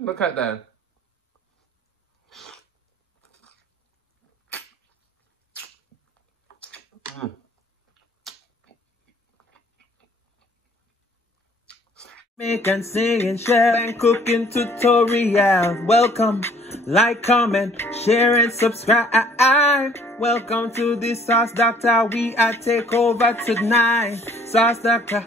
Look at that. Make and sing and share and cooking tutorial. Welcome, like, comment, share and subscribe. Welcome to the Sauce Dackta. We are take over tonight. Sauce Dackta.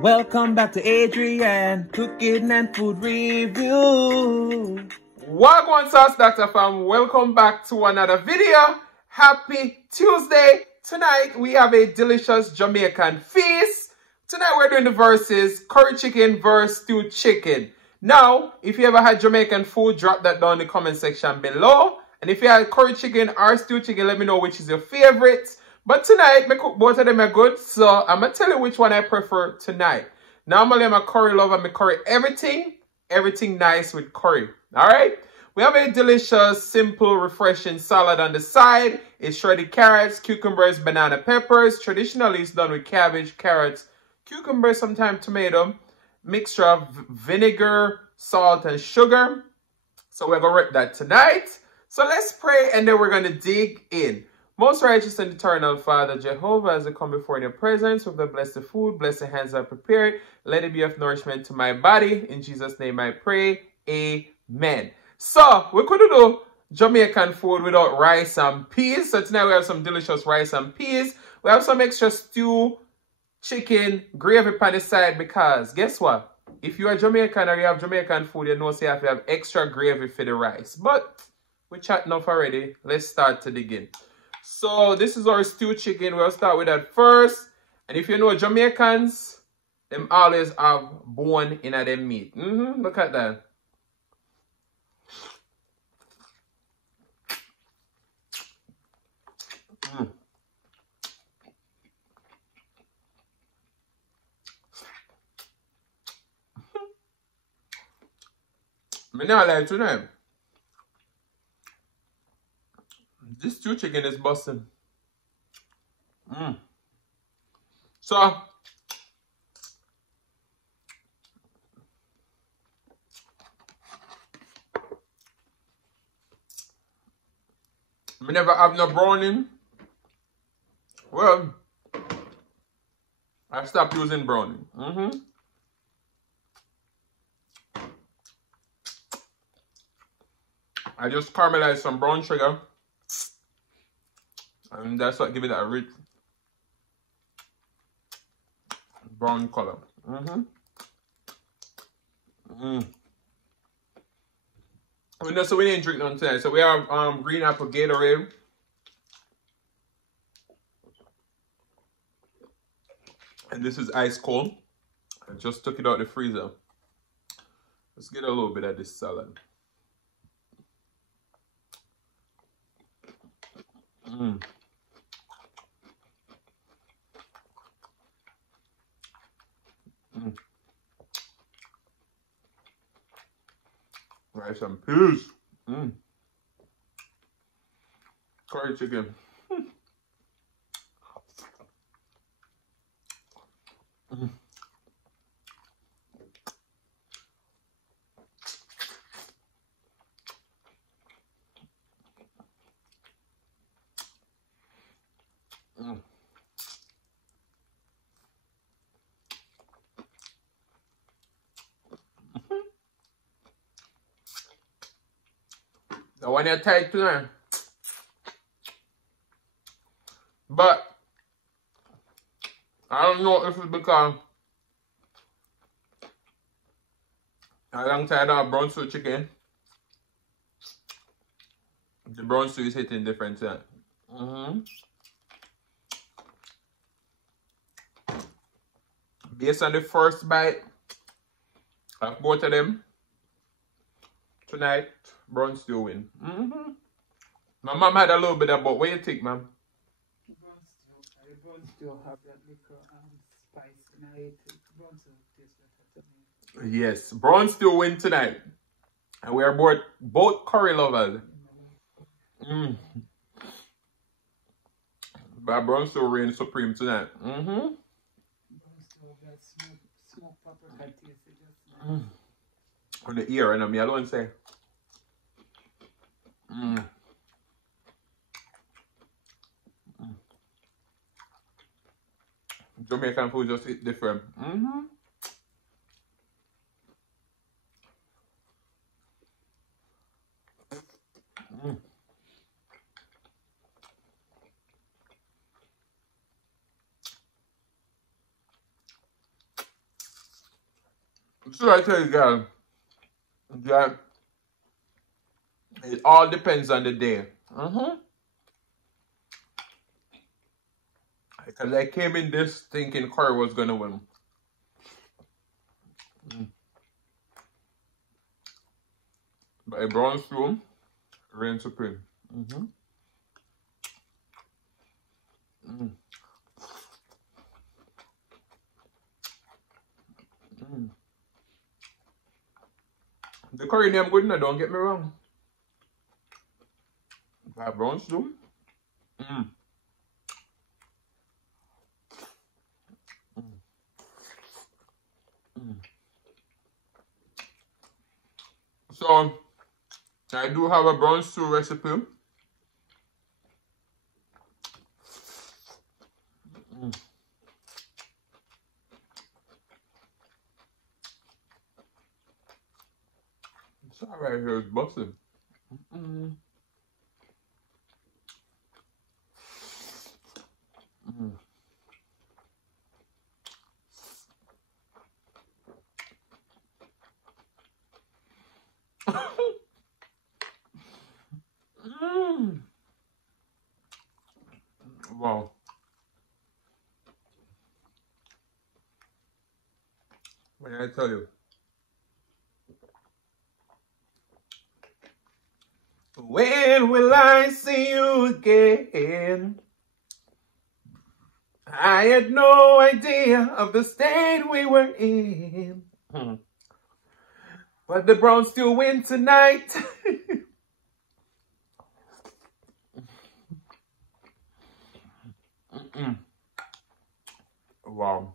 Welcome back to Adrian, cooking and food review. Welcome, Sauce Dackta fam. Welcome back to another video. Happy Tuesday. Tonight we have a delicious Jamaican feast. Tonight we're doing the verses curry chicken versus stewed chicken. Now, if you ever had Jamaican food, drop that down in the comment section below. And if you had curry chicken or stewed chicken, let me know which is your favorite. But tonight, me cook both of them are good, so I'm going to tell you which one I prefer tonight. Normally, I'm a curry lover. I curry everything nice with curry. Alright? We have a delicious, simple, refreshing salad on the side. It's shredded carrots, cucumbers, banana peppers. Traditionally, it's done with cabbage, carrots, cucumber, sometimes tomato, mixture of vinegar, salt, and sugar. So we're going to rip that tonight. So let's pray, and then we're going to dig in. Most righteous and eternal Father, Jehovah, as I come before in your presence with the blessed food, blessed hands are prepared. Let it be of nourishment to my body. In Jesus' name I pray. Amen. So we couldn't do Jamaican food without rice and peas. So tonight we have some delicious rice and peas. We have some extra stew, chicken, gravy on the side, because guess what? If you are Jamaican or you have Jamaican food, you know so you have to have extra gravy for the rice. But we chat enough already. Let's start to dig in. So this is our stewed chicken. We'll start with that first. And if you know Jamaicans, them always have bone in their meat. Look at that. Me not lie to them. This stewed chicken is busting. So, me never have no browning. Well, I stopped using browning. I just caramelize some brown sugar, and that's what gives it a rich brown color. So we didn't drink none tonight. So we have green apple Gatorade. And this is ice cold. I just took it out of the freezer. Let's get a little bit of this salad. Rice and peas. Curry chicken. The one you're tight tonight. But I don't know if it's because a long time I have brown stew chicken. The brown stew is hitting different tonight. Based on the first bite of both of them, tonight, brown stew win. My mom had a little bit of, but what do you think, ma'am? Brown stew have that little spice in it. Brown stew tastes better to me. Yes, brown stew win tonight. And we are both curry lovers. But brown stew reigns supreme tonight. Brown stew, that smoke pepper, that taste. on the ear, and I don't say. Jamaican food just hit different. So I tell you guys that it all depends on the day. Because I came in this thinking curry was gonna win. But a brown stew reigns supreme. The curry name good now, don't get me wrong. But brown stew. So I do have a brown stew recipe. It's all right here, it's busting. Wow. What did I tell you? When will I see you again? I had no idea of the state we were in. But the Browns still win tonight. Wow.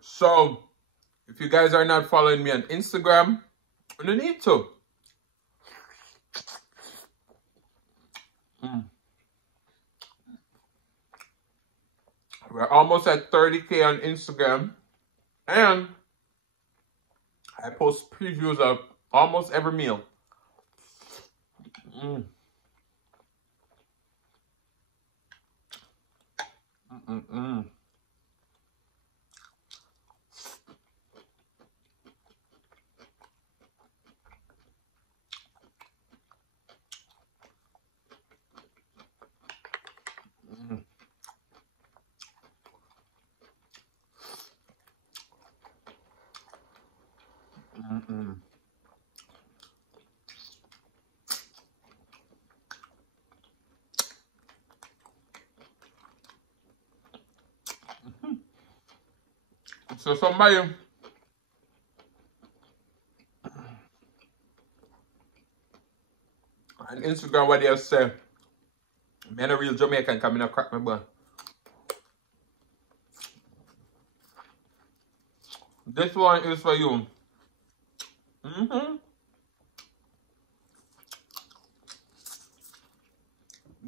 So, if you guys are not following me on Instagram, you need to. We're almost at 30K on Instagram, and I post previews of almost every meal. So somebody on Instagram, what they say, man, a real Jamaican coming to crack my bun. This one is for you.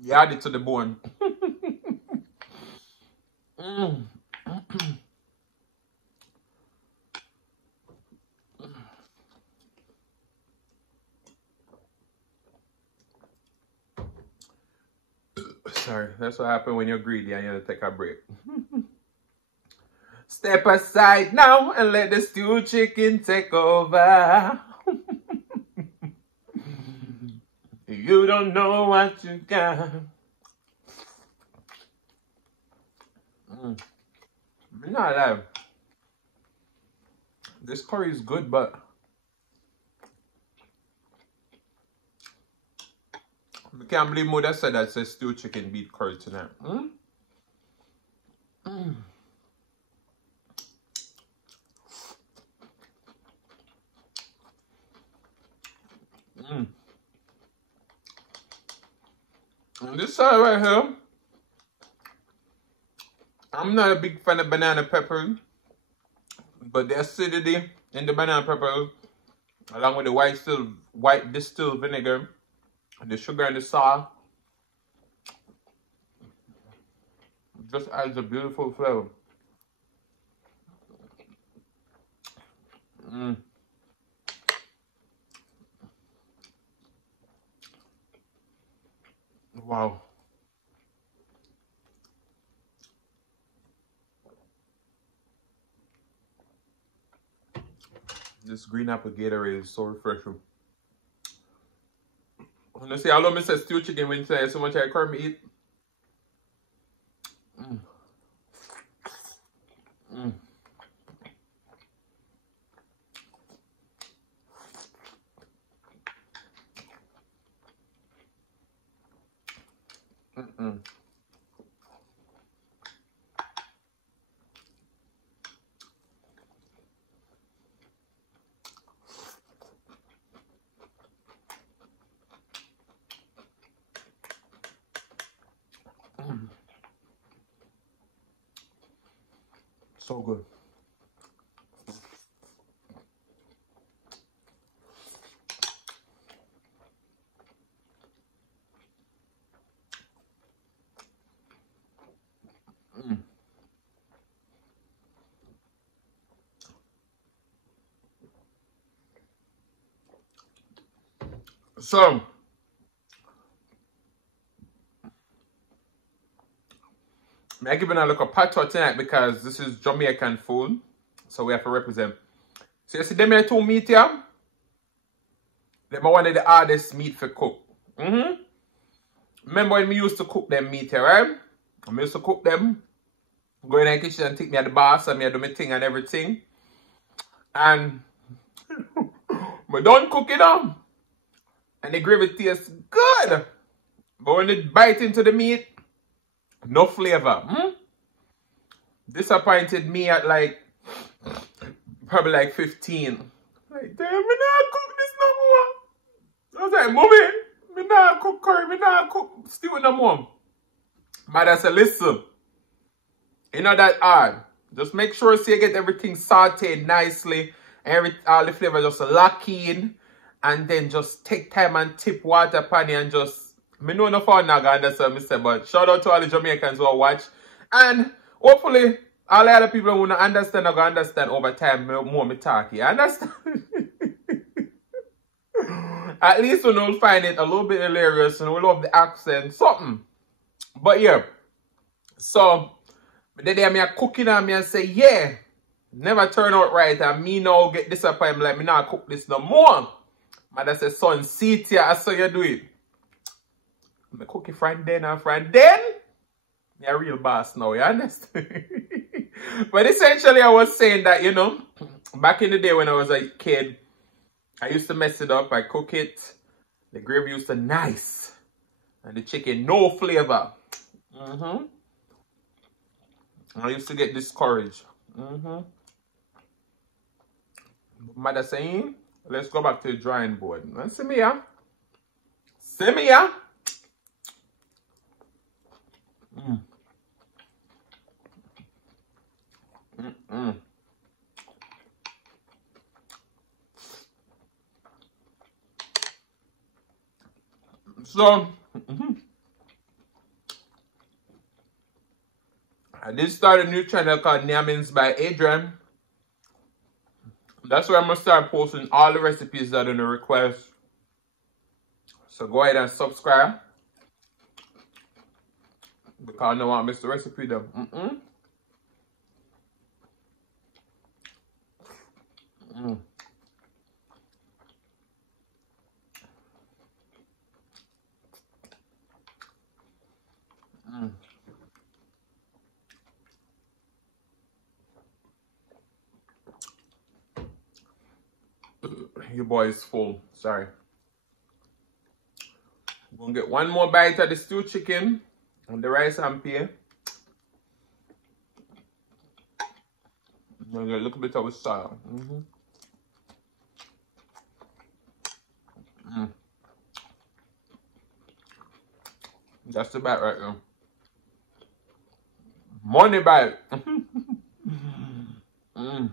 You add it to the bone. Sorry, that's what happens when you're greedy and you have to take a break. Step aside now and let the stew chicken take over. You don't know what you got. I'm not alive. This curry is good, but I can't believe Mother said that says stew chicken beat curry tonight. This side right here, I'm not a big fan of banana peppers, but the acidity in the banana peppers, along with the white distilled vinegar, the sugar and the salt, just adds a beautiful flavor. Wow. This green apple Gatorade is so refreshing. And you see, I love me say stew chicken when you say so much I currently eat. So good. So, I'm giving a look at patois tonight because this is Jamaican food, so we have to represent. So you see them here two meat here? Them are one of the hardest meat for cook. Remember when we used to cook them meat here, right? I used to cook them, go in the kitchen and take me at the boss and me do my thing and everything. And we don't cook it up. And the gravy tastes good. But when it bites into the meat, no flavor. Disappointed me at like, probably like 15. Like, damn, me not cook this no more. I was like, mommy, me not cook curry, me not cook stew no more. Mother said, listen, you know that hard. Just make sure so you get everything sauteed nicely. All the flavor just lock in. And then just take time and tip water pan and just, me know no for not gonna understand me say, but shout out to all the Jamaicans who watch. And hopefully all the other people who don't understand are gonna understand over time more me talk. You understand? At least we will find it a little bit hilarious and we love the accent, something. But yeah. So the day me a cooking and me and say, yeah, never turn out right, and me now get disappointed like me not cook this no more. Mother said, son, see it here, I saw you do it. I cook it from then and from then. You're a real boss now, you understand? But essentially I was saying that, you know, back in the day when I was a kid, I used to mess it up. I cook it. The gravy used to nice. And the chicken, no flavor. I used to get discouraged. Mother saying, let's go back to the drawing board. And see me here. See me here. So, I did start a new channel called Nyamins by Adrian. That's where I'm going to start posting all the recipes that are in the request. So go ahead and subscribe. Because I don't want to miss the recipe though. Your boy is full. Sorry. We're going to get one more bite of the stewed chicken and the rice and pear. I'm going to get a little bit of salt. That's the bite right now. Money bite. Mm.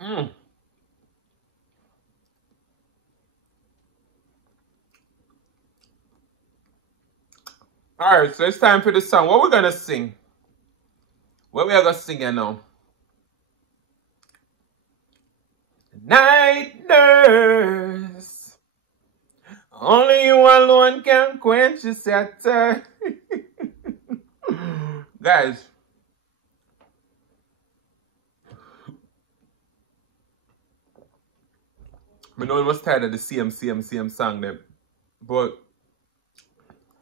Mm. Alright, so it's time for the song. What we're gonna sing? What we are gonna sing now? Night nurse, only you alone can quench your Saturn. Guys, I know I was tired of the same song them, but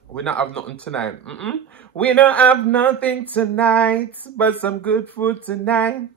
we not have nothing tonight. We don't have nothing tonight, but some good food tonight.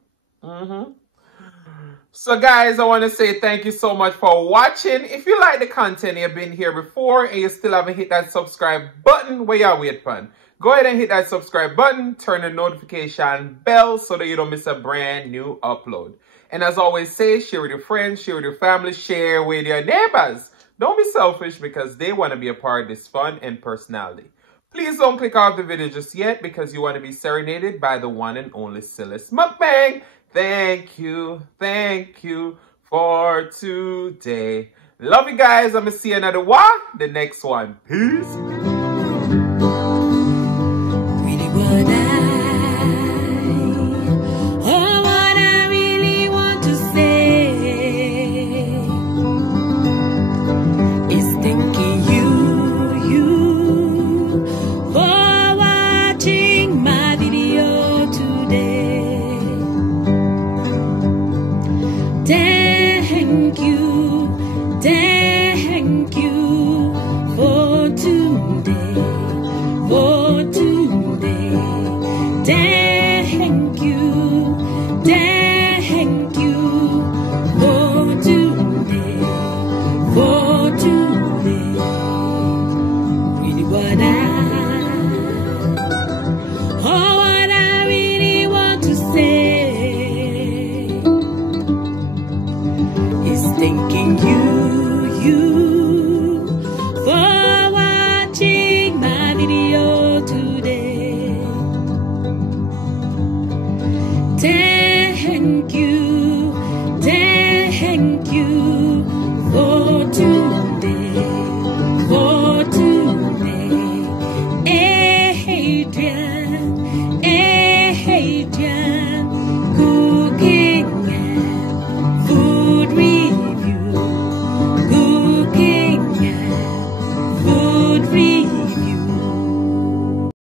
So guys, I want to say thank you so much for watching. If you like the content, you've been here before and you still haven't hit that subscribe button, where you wait for? Go ahead and hit that subscribe button, turn the notification bell so that you don't miss a brand new upload. And as always say, share with your friends, share with your family, share with your neighbors. Don't be selfish because they want to be a part of this fun and personality. Please don't click off the video just yet because you want to be serenaded by the one and only Silas Mukbang. Thank you for today. Love you guys. I'm going to see you another one, the next one. Peace.